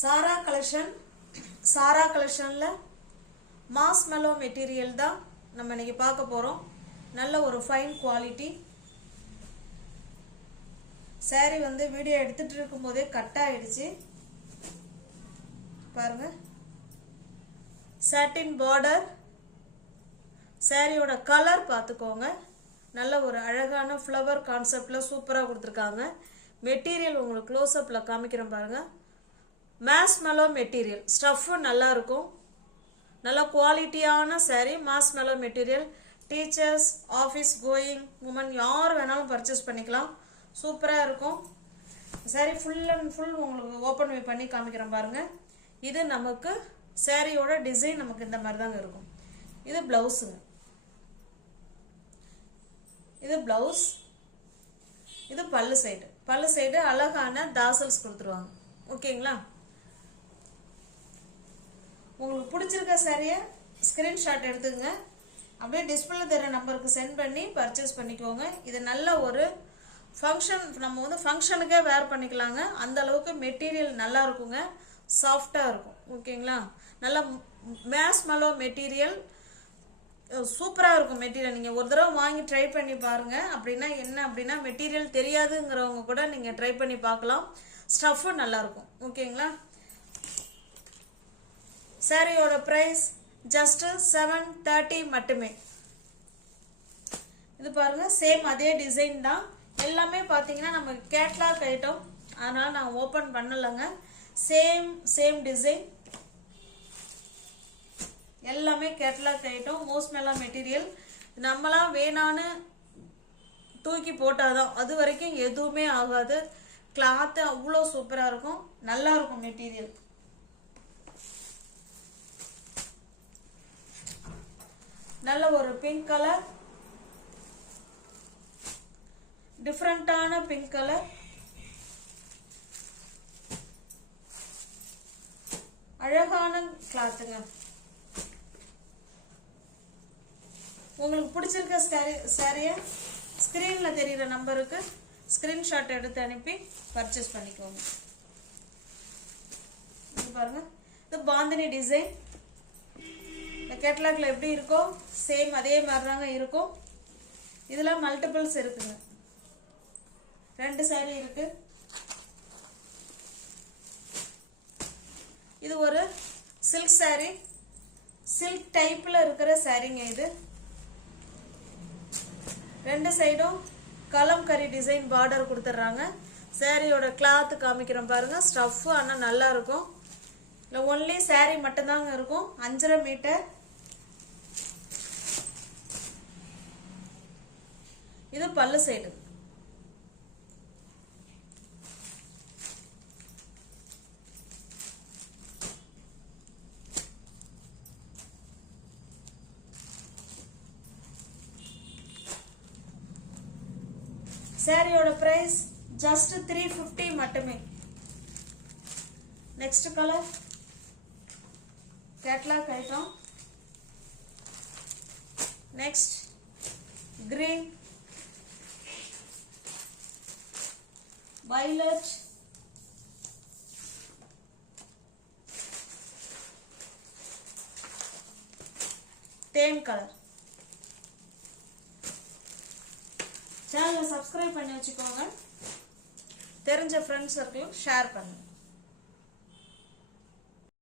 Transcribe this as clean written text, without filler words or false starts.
சாரா கலெக்ஷன்ல marshmallow material தான் நம்ம இன்னைக்கு பார்க்க போறோம். நல்ல ஒரு ஃபைன் குவாலிட்டி saree வந்து வீடியோ எடுத்துட்டு இருக்கும்போதே கட் ஆயிடுச்சு பாருங்க. satin border சாரியோட கலர் பார்த்துக்கோங்க. நல்ல ஒரு அழகான ஃப்ளவர் கான்செப்ட்ல சூப்பரா கொடுத்திருக்காங்க. மெட்டீரியல் உங்களுக்கு க்ளோஸ் அப்ல காமிக்கிறேன் பாருங்க. மார்ஷ்மெலோ மெட்டீரியல் ஸ்டஃப் நல்லா இருக்கும். நல்ல குவாலிட்டியான saree marshmallow material. Teachers, office going woman யார் வேணாலும் பர்ச்சேஸ் பண்ணிக்கலாம். சூப்பரா இருக்கும். saree ஃபுல் அண்ட் ஃபுல் உங்களுக்கு ஓபன் பண்ணி காமிக்கிறேன் பாருங்க. இது நமக்கு சாரியோட டிசைன் நமக்கு இந்த மாதிரி தாங்க இருக்கும். இது பிளவுஸுங்க. இது பிளவுஸ். இது பல்லு சைடு அழகான தாசல்ஸ் கொடுத்துருவாங்க. ஓகேங்களா? உங்களுக்கு பிடிச்சிருக்க சாரியை ஸ்கிரீன்ஷாட் எடுத்துக்கங்க. அப்படியே டிஸ்பிளே தர நம்பருக்கு சென்ட் பண்ணி பர்ச்சேஸ் பண்ணிக்கோங்க. இது நல்ல ஒரு ஃபங்க்ஷன், நம்ம வந்து ஃபங்க்ஷனுக்கே வேர் பண்ணிக்கலாங்க. அந்த அளவுக்கு மெட்டீரியல் நல்லா இருக்குங்க. சாஃப்டாக இருக்கும். ஓகேங்களா? நல்ல மார்ஷ்மெலோ மெட்டீரியல் சூப்பராக இருக்கும். மெட்டீரியல் நீங்கள் ஒரு தடவை வாங்கி ட்ரை பண்ணி பாருங்கள். அப்படின்னா மெட்டீரியல் தெரியாதுங்கிறவங்க கூட நீங்கள் ட்ரை பண்ணி பார்க்கலாம். ஸ்டஃப்பும் நல்லாயிருக்கும். ஓகேங்களா? சாரியோட ப்ரைஸ் ஜஸ்ட் 730 மட்டுமே. இது பாருங்க, சேம் அதே டிசைன் தான். எல்லாமே பார்த்தீங்கன்னா நம்ம கேட்லாக் ஐட்டம், அதனால நான் ஓப்பன் பண்ணலைங்க. சேம் டிசைன், எல்லாமே கேட்லாக் ஐட்டம். மார்ஷ்மெலோ மெட்டீரியல் நம்மளாம் வேணான்னு தூக்கி போட்டாதான், அது வரைக்கும் எதுவுமே ஆகாது. கிளாத்து அவ்வளோ சூப்பராக இருக்கும். நல்லா இருக்கும் மெட்டீரியல். நல்ல ஒரு பிங்க் கலர், டிஃப்ரெண்டான பிங்க் கலர். அழகான கிளாத்துங்க. உங்களுக்கு பிடிச்சிருக்க சாரியை ஸ்கிரீன்ல தெரியுற நம்பருக்கு ஸ்கிரீன்ஷாட் எடுத்து அனுப்பி பர்ச்சேஸ் பண்ணிக்கோங்க. பாருங்க, இது பாந்தினி டிசைன். இந்த கேட்லாக்ல எப்படி இருக்கோ சேம் அதே மாதிரி தாங்க இருக்கும். இதுல மல்டிபிள்ஸ் இருக்குங்க. 2 சாரி இருக்கு. இது ஒரு சில்க் சாரி, சில்க் டைப்ல இருக்கிற சாரிங்க. இது 2 சைடும் கலம்கரி டிசைன் பார்டர் கொடுத்துட்றாங்க. சாரியோட கிளாத் காமிக்கிறோம் பாருங்க. ஸ்டஃப் ஆனால் நல்லா இருக்கும். இல்லை ஒன்லி சாரி மட்டும்தாங்க இருக்கும். 5.5 மீட்டர். இது பல்லு சைடு. சாரியோட பிரைஸ் ஜஸ்ட் 350 மட்டுமே. Next colour catalogue item. Next green, violet, தேன் கலர். சேனலை சப்ஸ்கிரைப் பண்ணி வச்சுக்கோங்க. தெரிஞ்ச ஃப்ரெண்ட்ஸ் சர்க்கிளும் ஷேர் பண்ணுங்க.